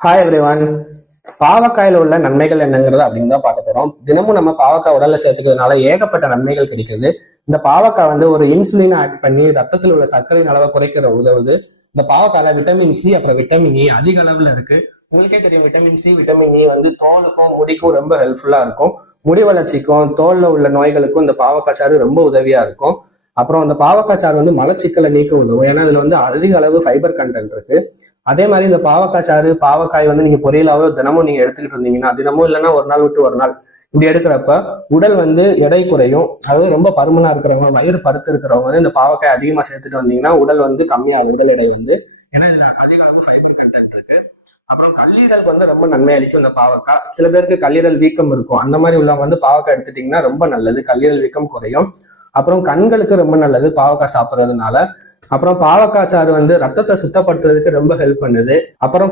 Hi everyone. பாவக்காயில உள்ள நன்மைகள் என்னங்கிறது அப்படின்னு தான் பார்க்க போறோம். தினமும் நம்ம பாவக்காய் உடல்ல சேர்த்துக்கிறதுனால ஏகப்பட்ட நன்மைகள் கிடைக்குது. இந்த பாவக்காய் வந்து ஒரு இன்சுலினை ஆட் பண்ணி ரத்தத்தில் உள்ள சர்க்கரையின் அளவை குறைக்கிற உதவுது. இந்த பாவக்காயில விட்டமின் சி அப்புறம் விட்டமின் இ அதிக அளவுல இருக்கு. உங்களுக்கே தெரியும், விட்டமின் சி விட்டமின் இ வந்து தோலுக்கும் முடிக்கும் ரொம்ப ஹெல்ப்ஃபுல்லா இருக்கும். முடி வளர்ச்சிக்கும் தோல்ல உள்ள நோய்களுக்கும் இந்த பாவக்காய் சாறு ரொம்ப உதவியா இருக்கும். அப்புறம் அந்த பாவக்காய் சாறு வந்து மலச்சிக்கலை நீக்க உதவும். ஏன்னா இதுல வந்து அதிக அளவு ஃபைபர் கண்டென்ட் இருக்கு. அதே மாதிரி இந்த பாவக்காய் சாறு பாவக்காய் வந்து நீங்க பொரியலாவோ தினமும் நீங்க எடுத்துக்கிட்டு இருந்தீங்கன்னா, தினமும் இல்லைன்னா ஒரு நாள் விட்டு ஒரு நாள் இப்படி எடுக்கிறப்ப உடல் வந்து எடை குறையும். அதாவது ரொம்ப பருமனா இருக்கிறவங்க, வயிறு பருத்து இருக்கிறவங்க வந்து இந்த பாவக்காய் அதிகமா சேர்த்துட்டு வந்தீங்கன்னா உடல் வந்து கம்மியாகும், உடல் எடை வந்து. ஏன்னா இதுல அதிக அளவு ஃபைபர் கண்டென்ட் இருக்கு. அப்புறம் கல்லீரலுக்கு வந்து ரொம்ப நன்மை அளிக்கும் இந்த பாவக்காய். சில பேருக்கு கல்லீரல் வீக்கம் இருக்கும், அந்த மாதிரி உள்ளவங்க வந்து பாவக்காய் எடுத்துட்டீங்கன்னா ரொம்ப நல்லது, கல்லீரல் வீக்கம் குறையும். அப்புறம் கண்களுக்கு ரொம்ப நல்லது பாவக்காய் சாப்பிட்றதுனால. அப்புறம் பாவக்காய் சாறு வந்து ரத்தத்தை சுத்தப்படுத்துறதுக்கு ரொம்ப ஹெல்ப் பண்ணுது. அப்புறம்